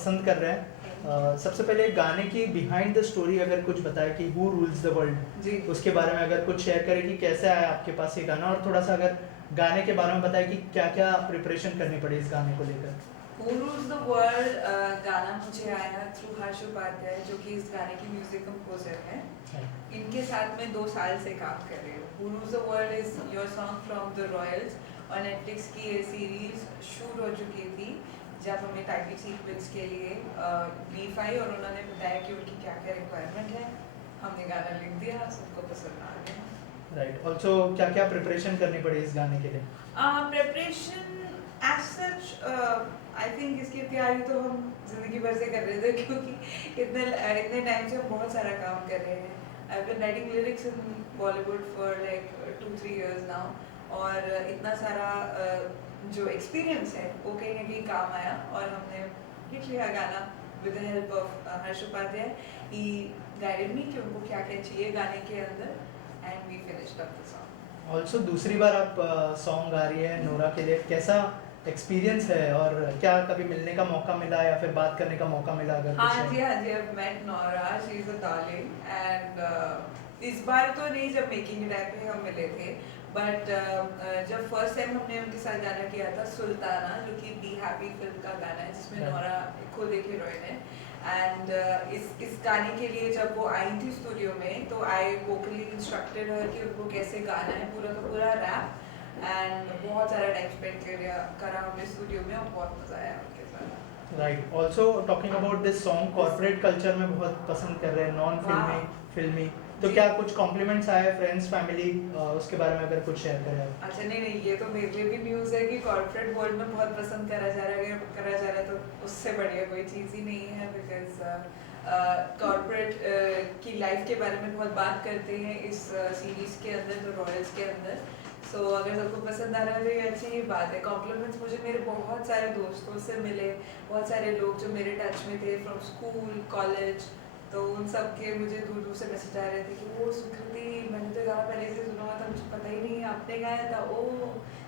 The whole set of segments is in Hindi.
पसंद कर रहे हैं। सबसे पहले गाने की बिहाइंड द स्टोरी अगर कुछ बताए कि हु रूल्स द वर्ल्ड जी। उसके बारे में अगर कुछ शेयर करें कि कैसे आया आपके पास ये गाना, और थोड़ा सा अगर गाने के बारे में बताए कि क्या क्या प्रिपरेशन करनी पड़ी इस गाने को लेकर। Who Rules the World गाना मुझे आया थ्रू हर्ष उपाध्याय, जो कि इस गाने की म्यूजिक कंपोजर हैं। इनके साथ मैं 2 साल से काम कर रही हूँ। Who Rules the World is your song from the Royals और नेटफ्लिक्स की ये सीरीज शूट हो चुकी थी जब हमें टाइटल सीक्वेंस के लिए ब्रीफ आई और उन्होंने बताया कि उनकी क्या क्या रिक्वायरमेंट है। हमने गाना लिख दिया, सबको पसंद आ गया। राइट, ऑल्सो क्या क्या प्रिपरेशन करनी पड़ी इस गाने के लिए? Preparation as such I think इसकी तैयारी तो हम जिंदगी भर से कर रहे थे, क्योंकि इतने टाइम से हम बहुत सारा काम कर रहे हैं। I've been writing lyrics in Bollywood for like 2-3 years now, और इतना सारा जो एक्सपीरियंस है वो कहीं ना कहीं काम आया और हमने लिख लिया गाना with the help of Harsh Upadhyay. He guided me कि उनको क्या क्या चाहिए गाने के अंदर, and we finished up the song. Also दूसरी बार आप सॉन्ग गा रही है नोरा के लिए, कैसा एक्सपीरियंस है और क्या कभी मिलने का मौका मिला या फिर बात करने का मौका मिला अगर कुछ हाँ है? जी, हाँ जी, I've met Nora, she is a darling, and इस बार तो नहीं, जब मेकिंग टाइम पे हम मिले थे, बट जब फर्स्ट टाइम हमने उनके साथ गाना किया था सुल्ताना, जो कि बी हैप्पी फिल्म का गाना है जिसमें नोरा खुद एक हीरोइन है। एंड इस गाने के लिए जब वो आई थी स्टूडियो में तो आई वोकली इंस्ट्रक्टेड हर कि उनको कैसे गाना है पूरा का पूरा रैप, एंड बहुत सारा टाइम स्पेंड करा हमने स्टूडियो में और बहुत मजा आया उनके साथ। Right, also talking about this song, corporate culture में बहुत पसंद कर रहे हैं, नॉन फिल्मी फिल्मी, तो जी। क्या कुछ कॉम्प्लीमेंट्स आए फ्रेंड्स फैमिली, उसके बारे में अगर कुछ शेयर करें आप? अच्छा, नहीं, ये तो मेरे लिए भी न्यूज़ है कि कॉर्पोरेट वर्ल्ड में बहुत पसंद करा जा रहा है, तो उससे बढ़िया कोई चीज़ ही नहीं है, बिकॉज कॉर्पोरेट की लाइफ के बारे में बहुत बात करते हैं इस सीरीज के अंदर, तो रॉयल्स के अंदर। सो अगर सबको पसंद आ रहा है तो ये अच्छी ही बात है। कॉम्प्लीमेंट्स मुझे मेरे बहुत सारे दोस्तों से मिले, बहुत सारे लोग जो मेरे टच में थे फ्रॉम स्कूल कॉलेज, तो उन सब के मुझे दूर दूर से मैसेज आ रहे थे कि वो सुकृति, मैंने तो गाना पहले से सुना हुआ था, मुझे पता ही नहीं आपने गाया था। ओह,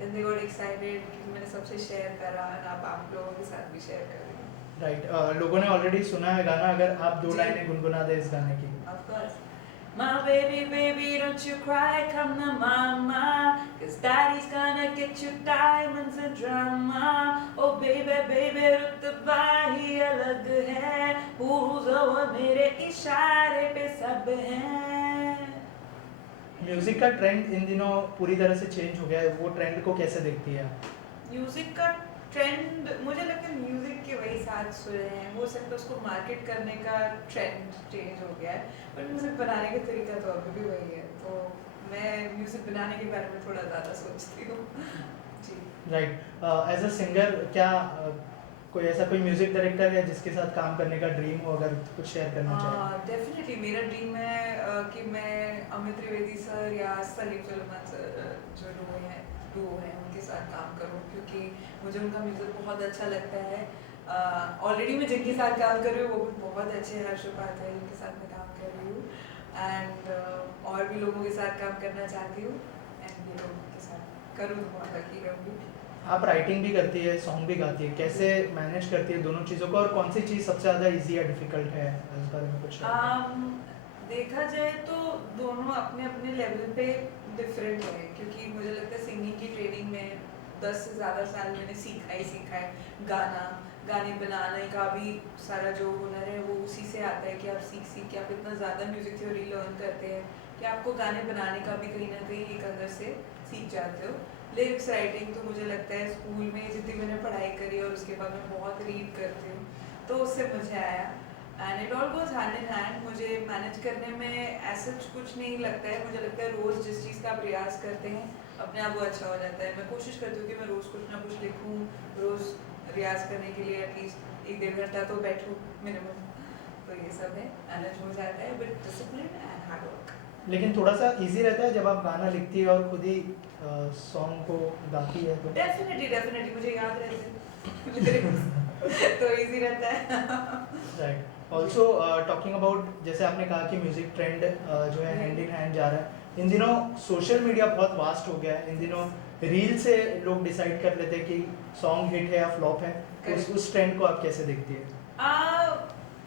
देन दे गॉट एक्साइटेड कि मैंने सबसे शेयर करा, और आप लोगों के साथ भी शेयर कर रही हूँ। राइट, लोगों ने ऑलरेडी सुना है गाना, अगर आप 2 जी। लाइनें गुनगुना दें इस गाने की। Of course. My baby, baby, don't you cry, come to mama, 'cause daddy's gonna get you diamonds and drama. Oh baby, baby, रुतबा ही अलग है, वो मेरे इशारे पे सब हैं। म्यूजिक का ट्रेंड इन दिनों पूरी तरह से चेंज हो गया है, वो ट्रेंड को कैसे देखती है? म्यूजिक का ट्रेंड, मुझे लगता है म्यूजिक के वही साथ सुर हैं, हो सकता है उसको मार्केट करने का ट्रेंड चेंज हो गया है, बट म्यूजिक बनाने का तरीका तो अभी भी वही है, तो मैं म्यूजिक बनाने के बारे में थोड़ा ज़्यादा सोचती हूँ। जी। राइट, एज अ सिंगर क्या कोई म्यूजिक डायरेक्टर है जिसके साथ काम करने का ड्रीम हो, अगर कुछ शेयर करना चाहें? डेफिनेटली मेरा ड्रीम है कि मैं अमित त्रिवेदी सर या सलीम सुलेमान सर जो डुओ हैं उनके साथ काम करूं, क्योंकि मुझे उनका म्यूज़िक बहुत अच्छा लगता है। ऑलरेडी मैं जिनके साथ काम कर रही हूँ वो भी बहुत अच्छे हैं, हर्ष उपाध्याय जिनके साथ मैं काम कर रही हूँ, एंड और भी लोगों के साथ काम करना चाहती हूँ, एंड ये लोगों के साथ करूँ तो बहुत लकी रहूँगी। आप राइटिंग भी करती है, सॉन्ग भी गाती है, कैसे मैनेज करती है दोनों चीज़ों को, और कौन सी चीज़ सबसे ज़्यादा इजी या डिफिकल्ट है, इस बारे में कुछ देखा जाए तो दोनों अपने अपने लेवल पे डिफरेंट है, क्योंकि मुझे लगता है सिंगिंग की ट्रेनिंग में 10 से ज़्यादा साल मैंने सीखा है। गाने बनाने का भी सारा जो हुनर है वो उसी से आता है कि आप सीख के आप इतना ज़्यादा म्यूज़िक थ्योरी लर्न करते हैं कि आपको गाने बनाने का भी कहीं ना कहीं एक अंदर से सीख जाते हो। लिरिक्स राइटिंग तो मुझे लगता है स्कूल में जितनी मैंने पढ़ाई करी और उसके बाद मैं बहुत रीड करती हूँ, तो उससे मुझे आया, and it all goes hand in hand. मुझे मैनेज करने में ऐसा कुछ नहीं लगता है, मुझे लगता है रोज़ जिस चीज़ का आप रियाज करते हैं अपने आप वो अच्छा हो जाता है। मैं कोशिश करती हूँ कि मैं रोज़ कुछ ना कुछ लिखूँ, रोज़ रियाज करने के लिए एटलीस्ट 1-1.5 घंटा तो बैठूँ मिनिमम, तो ये सब है, मैनेज हो जाता है with discipline and hard work. लेकिन थोड़ा सा इजी रहता है जब आप गाना लिखती है और खुद ही सॉन्ग को गाती है तो? डेफिनेटली मुझे याद रहते तो इजी रहता है। राइट, ऑल्सो टॉकिंग अबाउट, जैसे आपने कहा कि म्यूजिक ट्रेंड जो है हैंड इन हैंड जा रहा है, इन दिनों सोशल मीडिया बहुत वास्ट हो गया है, इन दिनों रील से लोग डिसाइड कर लेते हैं कि सॉन्ग हिट है या फ्लॉप है, उस ट्रेंड को आप कैसे देखती है? आ,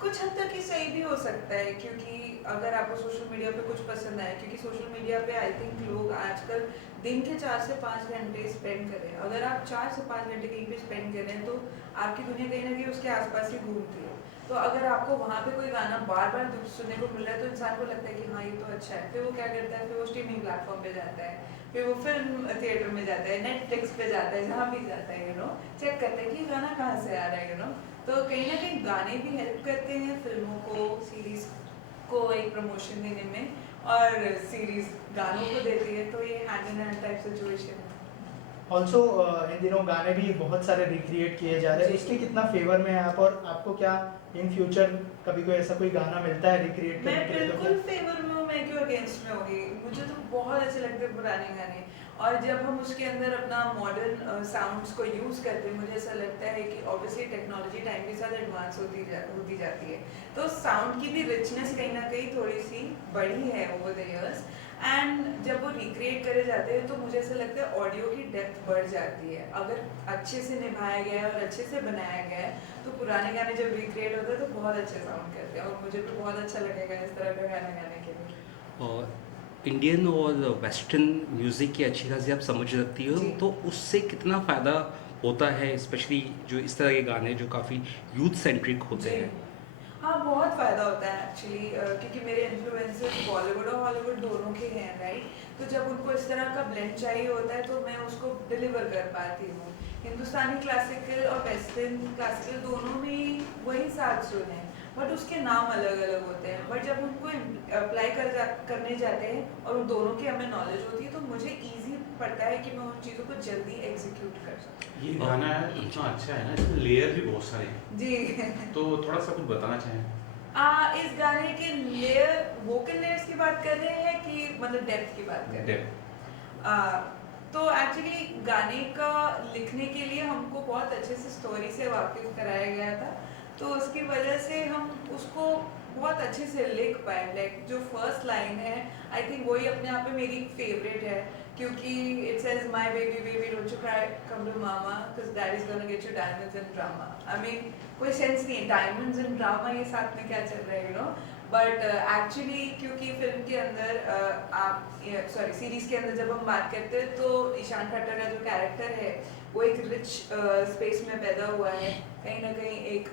कुछ हद तक ही सही भी हो सकता है, क्योंकि अगर आपको सोशल मीडिया पे कुछ पसंद आए, क्योंकि सोशल मीडिया पे आई थिंक लोग आजकल दिन के 4 से 5 घंटे स्पेंड कर रहे हैं। अगर आप 4 से 5 घंटे कहीं पे स्पेंड कर रहे हैं तो आपकी दुनिया कहीं ना कहीं उसके आसपास ही घूमती है। तो अगर आपको वहाँ पे कोई गाना बार बार सुनने को मिल रहा है तो इंसान को लगता है कि हाँ ये तो अच्छा है। फिर वो क्या करता है, फिर वो स्ट्रीमिंग प्लेटफॉर्म पे जाता है, फिर वो फिल्म थिएटर में जाता है, नेटफ्लिक्स पे जाता है, जहाँ भी जाता है चेक करता है कि गाना कहाँ से आ रहा है। तो कहीं ना कहीं गाने भी हेल्प करते हैं फिल्मों को, सीरीज को एक प्रमोशन देने में, और सीरीज गानों को देती है, तो ये hand in hand type situation है। ऑल्सो इन दिनों गाने भी बहुत सारे रिक्रिएट किए जा रहे हैं, जी। उसके कितना फेवर में है आप, और आपको क्या इन फ्यूचर कभी कोई ऐसा कोई गाना मिलता है रिक्रिएट मैं करने के लिए तो बिल्कुल फेवर में हूँ, मैं क्यों अगेंस्ट में होगी। मुझे तो बहुत अच्छे लगते हैं पुराने गाने, और जब हम उसके अंदर अपना मॉडर्न साउंड्स को यूज़ करते हैं, मुझे ऐसा लगता है कि ऑब्वियसली टेक्नोलॉजी टाइम के साथ एडवांस होती जाती है, तो साउंड की भी रिचनेस कहीं ना कहीं थोड़ी सी बढ़ी है ओवर द इयर्स। एंड जब वो रिक्रिएट करे जाते हैं तो मुझे ऐसा लगता है ऑडियो की डेप्थ बढ़ जाती है, अगर अच्छे से निभाया गया है और अच्छे से बनाया गया है, तो पुराने गाने जब रिक्रिएट होते हैं तो बहुत अच्छे साउंड करते हैं, और मुझे भी बहुत अच्छा लगेगा इस तरह का गाना गाने के लिए। और इंडियन और वेस्टर्न म्यूज़िक की अच्छी खासी आप समझ रखती हो, जी। तो उससे कितना फ़ायदा होता है, स्पेशली जो इस तरह के गाने जो काफ़ी यूथ सेंट्रिक होते जी। हैं? हाँ, बहुत फ़ायदा होता है एक्चुअली, क्योंकि मेरे इन्फ्लुएंसर्स बॉलीवुड और हॉलीवुड दोनों के हैं, राइट। तो जब उनको इस तरह का ब्लेंड चाहिए होता है तो मैं उसको डिलीवर कर पाती हूँ। हिंदुस्तानी क्लासिकल और वेस्टर्न क्लासिकल दोनों में ही वही सात सुर हैं, बट उसके नाम अलग अलग होते हैं। बट जब उनको अप्लाई करने जाते हैं और उन दोनों की हमें नॉलेज होती है, तो मुझे ईजी पड़ता है कि मैं उन चीज़ों को जल्दी एग्जीक्यूट कर सकूँ। ये गाना इतना अच्छा है ना, इसमें लेयर भी बहुत सारे हैं, जी। तो थोड़ा सा कुछ बताना चाहें? इस गाने के लेयर, वोकल लेयर्स की बात कर रहे हैं कि मतलब डेप्थ की बात कर रहे हैं? तो एक्चुअली गाने का लिखने के लिए हमको बहुत अच्छे से स्टोरी से वाकिफ कराया गया था, तो उसकी वजह से हम उसको बहुत अच्छे से लिख पाए। लाइक जो फर्स्ट लाइन है, आई थिंक वही अपने आप में मेरी फेवरेट है, क्योंकि it says my baby baby don't you cry come to mama because dad is gonna get you diamonds and drama. I mean कोई सेंस नहीं है डायमंड्स एंड ड्रामा ये साथ में क्या चल रहा है, बट एक्चुअली क्योंकि फिल्म के अंदर सीरीज के अंदर जब हम बात करते हैं तो ईशान खट्टर का जो कैरेक्टर है वो एक रिच स्पेस में पैदा हुआ है, कहीं ना कहीं एक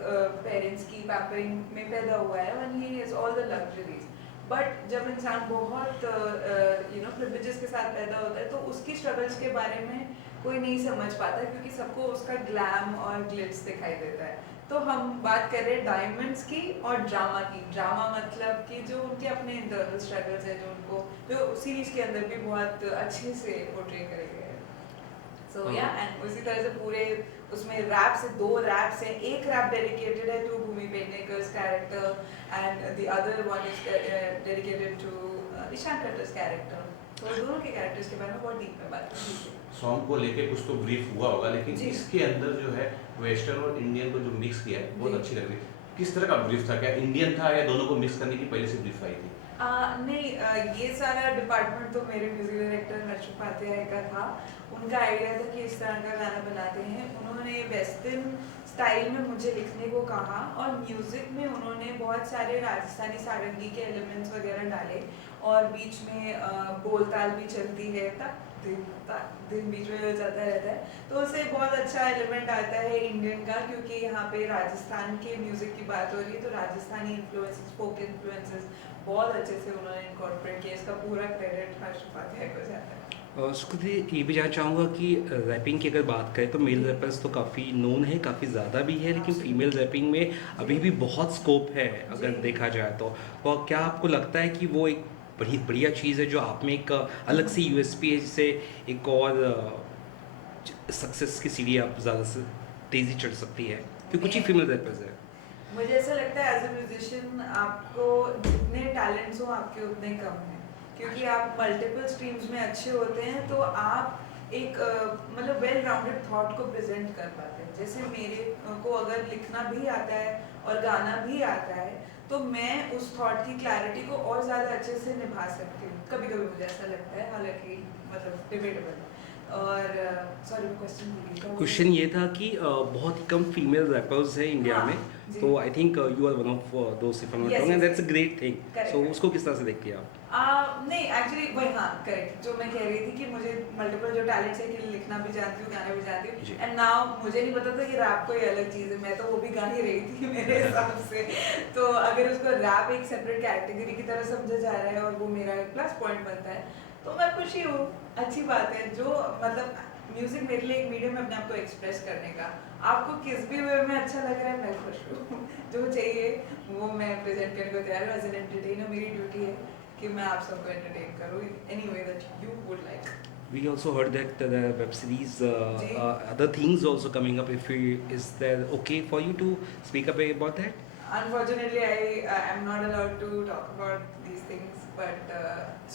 पेरेंट्स की पैम्परिंग में पैदा हुआ है, and he has all the luxuries. But जब इंसान बहुत प्रिविलेजेस के साथ पैदा होता है तो उसकी स्ट्रगल्स के बारे में कोई नहीं समझ पाता, क्योंकि सबको उसका ग्लैम और ग्लिट्स दिखाई देता है। तो हम बात कर रहे हैं डायमंड्स की और ड्रामा की। ड्रामा मतलब कि जो उनके अपने इंटरनल स्ट्रगल्स है, जो सीरीज के अंदर भी बहुत अच्छे से पोर्ट्रे करे गए हैं। सो या, एंड उसी तरह से पूरे उसमें रैप से 2 रैप्स हैं। एक रैप डेडिकेटेड है to Bhumi Pednekar's character and the other one is dedicated to Ishaan Khatter's character. तो दोनों के कैरेक्टर्स के बारे में बहुत डीप में बात की है। सॉन्ग को लेके कुछ तो ब्रीफ हुआ होगा, लेकिन जी। इसके अंदर जो है वेस्टर्न और इंडियन को जो मिक्स किया है बहुत जी। अच्छी लग रही है। किस तरह का ब्रीफ था? क्या इंडियन था या दोनों को मिक्स करने की पहले से ब्रीफ आई थी? नहीं, ये सारा डिपार्टमेंट तो मेरे म्यूजिक डायरेक्टर हर्ष उपाध्याय का था। उनका आइडिया था कि इस तरह का गाना बनाते हैं। उन्होंने वेस्टर्न स्टाइल में मुझे लिखने को कहा, और म्यूज़िक में उन्होंने बहुत सारे राजस्थानी सारंगी के एलिमेंट्स वगैरह डाले, और बीच में बोलताल भी चलती है, तक दिन बीच में चलता रहता है, तो उससे बहुत अच्छा एलिमेंट आता है इंडियन का, क्योंकि यहाँ पे राजस्थान के म्यूज़िक की बात हो रही है, तो राजस्थानी इन्फ्लुएंसेस, फोक इन्फ्लुएंसेस बहुत अच्छे से उन्होंने इनकॉर्पोरेट किया। इसका पूरा क्रेडिट हर्ष उपाध्याय को जाता है। सुकृति, ये भी जानना चाहूँगा कि रैपिंग की अगर बात करें तो मेल रैपर्स तो काफ़ी नोन है, काफ़ी ज़्यादा भी है, लेकिन फीमेल रैपिंग में अभी भी बहुत स्कोप है अगर जी। देखा जाए तो। और क्या आपको लगता है कि वो एक बड़ी बढ़िया चीज़ है जो आप में एक अलग सी यूएसपी है, जिससे एक और सक्सेस की सीढ़ी आप ज़्यादा से तेज़ी चढ़ सकती है, क्योंकि कुछ ही फीमेल रैपर्स है? मुझे ऐसा लगता है एज ए म्यूजिशियन आपको जितने टैलेंट्स हो आपके उतने कम हैं, क्योंकि आप मल्टीपल स्ट्रीम्स में अच्छे होते हैं तो आप एक मतलब वेल राउंडेड थॉट को प्रेजेंट कर पाते हैं। जैसे मेरे को अगर लिखना भी आता है और गाना भी आता है, तो मैं उस थॉट की क्लैरिटी को और ज़्यादा अच्छे से निभा सकती हूँ। कभी कभी मुझे ऐसा लगता है, हालांकि मतलब डिबेटेबल। और सॉरी क्वेश्चन भूल गई। क्वेश्चन ये था कि बहुत ही कम फीमेल रैपर्स हैं इंडिया हाँ, में, जी। तो I think you are one of those if I am not Yes, wrong, and yes, that's a great thing. Correct, so correct. उसको किस तरह से देखती हैं आप? नहीं एक्चुअली वही, हाँ करेक्ट, जो मैं कह रही थी कि मुझे मल्टीपल जो टैलेंट्स है कि लिखना भी जानती हूँ, गाना भी जानती जी। हूँ, एंड नाउ मुझे नहीं पता था कि रैप कोई अलग चीज़ है, मैं तो वो भी गा ही रही थी मेरे हिसाब से। तो अगर उसको रैप एक सेपरेट कैटेगरी की तरह समझा जा रहा है और वो मेरा एक प्लस पॉइंट बनता है, तो मैं खुशी हूँ, अच्छी बात है। जो मतलब म्यूजिक मेरे लिए एक मीडियम है अपने आप को एक्सप्रेस करने का। आपको किस भी वे में अच्छा लग रहा है, मैं खुश हूँ। जो चाहिए वो मैं प्रेजेंट करने को तैयार हूँ। एज एन एंटरटेनर मेरी ड्यूटी है कि मैं आप सबको एंटरटेन करूँ any way that you would like. We also heard that the web series, जी। other things also coming up. Is that okay for you to speak up about that? Unfortunately, I am not allowed to talk about these things, but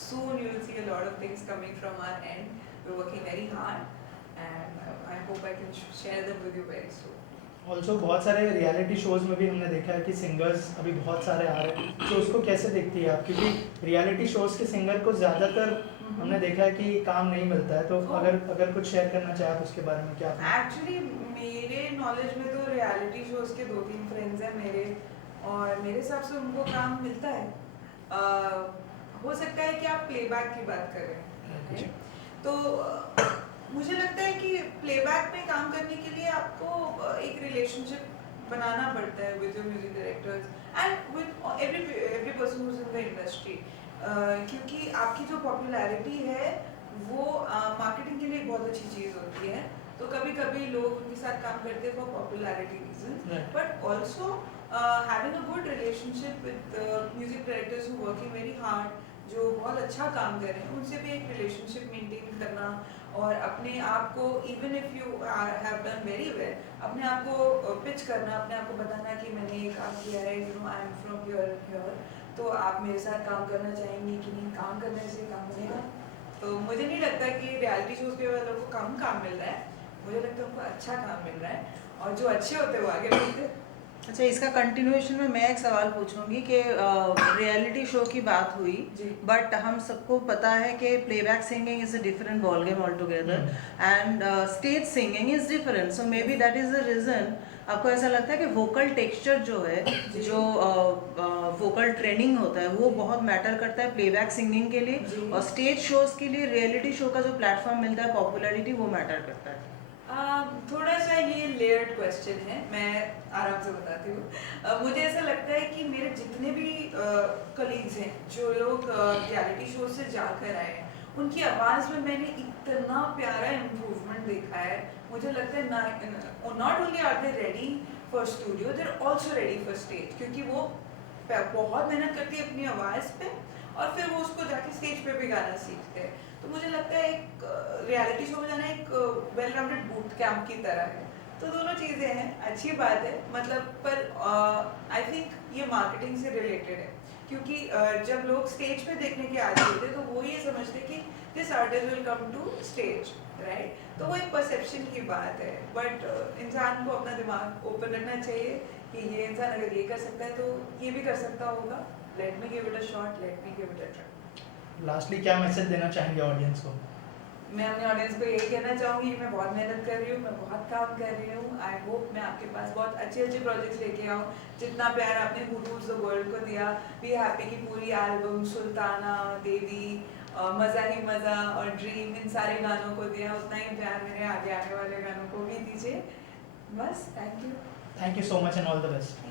soon you will see a lot of things coming from our end. We're working very hard, and I hope I can share them with you very soon. Also बहुत सारे रियलिटी शोज में भी हमने देखा है कि सिंगर्स अभी बहुत सारे आ रहे हैं, तो उसको कैसे देखती है आप? क्योंकि रियलिटी शोज के सिंगर को ज़्यादातर हमने देखा है कि काम नहीं मिलता है, तो अगर कुछ शेयर करना चाहे आप उसके बारे में क्या? एक्चुअली मेरे नॉलेज में तो रियलिटी शोज के 2-3 फ्रेंड्स हैं मेरे, और मेरे हिसाब से उनको काम मिलता है। हो सकता है कि आप प्लेबैक की बात कर रहे हैं, तो मुझे लगता है कि प्लेबैक में काम करने के लिए आपको एक रिलेशनशिप बनाना पड़ता है with your music directors and with every person who is in the industry, क्योंकि आपकी जो पॉपुलैरिटी है वो मार्केटिंग के लिए एक बहुत अच्छी चीज़ होती है। तो कभी कभी लोग उनके साथ काम करते हैं for popularity reason, but also having a good relationship with music directors who working very hard, जो बहुत अच्छा काम कर रहे हैं, उनसे भी एक रिलेशनशिप मेंटेन करना और अपने आप को even if you have done very well, अपने आप को पिच करना, अपने आप को बताना कि मैंने ये काम किया है, you know I am from here, तो आप मेरे साथ काम करना चाहेंगे कि नहीं? काम करने से काम बनेगा। तो मुझे नहीं लगता कि रियलिटी शोज पे वालों को कम काम मिल रहा है, मुझे लगता है उनको अच्छा काम मिल रहा है, और जो अच्छे होते हैं वो आगे बढ़ते हैं। अच्छा, इसका कंटिन्यूएशन में मैं एक सवाल पूछूंगी कि रियलिटी शो की बात हुई, जी। बट हम सबको पता है कि playback singing is a different ball game all together and stage singing is different, so may be that is the reason आपको ऐसा लगता है कि वोकल टेक्सचर जो है, जो वोकल ट्रेनिंग होता है, वो बहुत मैटर करता है प्लेबैक सिंगिंग के लिए, जी। और स्टेज शोज के लिए रियलिटी शो का जो प्लेटफॉर्म मिलता है, पॉपुलैरिटी, वो मैटर करता है। थोड़ा सा ये लेयर्ड क्वेश्चन है, मैं आराम से बताती हूँ। मुझे ऐसा लगता है कि मेरे जितने भी कलीग्स हैं जो लोग रियलिटी शो से जाकर आए हैं, उनकी आवाज़ में मैंने इतना प्यारा इम्प्रूवमेंट देखा है। मुझे लगता है not only are they ready for studio, they are also ready for stage, क्योंकि वो बहुत मेहनत करती है अपनी आवाज़ पे, और फिर वो उसको जाके स्टेज पे भी गाना सीखते हैं। तो मुझे लगता है एक रियलिटी शो में जाना एक वेल राउंडेड बूट कैंप की तरह है। तो दोनों चीज़ें हैं, अच्छी बात है, मतलब पर आई थिंक ये मार्केटिंग से रिलेटेड है, क्योंकि जब लोग स्टेज पे देखने के आते होते तो वो ये समझते कि this artist will come to stage, right? तो वो एक परसेप्शन की बात है, बट इंसान को अपना दिमाग ओपन रखना चाहिए कि ये इंसान अगर ये कर सकता है तो ये भी कर सकता होगा। Let me give it a shot, let me give it a try. Lastly क्या मैसेज देना चाहेंगे ऑडियंस को? मैं अपने ऑडियंस को यही कहना चाहूँगी, मैं बहुत मेहनत कर रही हूँ, मैं बहुत काम कर रही हूँ। आई होप मैं आपके पास बहुत अच्छे अच्छे प्रोजेक्ट्स लेके आऊँ। जितना प्यार आपने हू रूल्स द वर्ल्ड को दिया, बी हैप्पी की पूरी एल्बम, सुल्ताना, देवी, मज़ा ही मज़ा और ड्रीम, इन सारे गानों को दिया, उतना ही प्यार मेरे आगे आने वाले गानों को भी दीजिए। बस, thank you so much and all the best.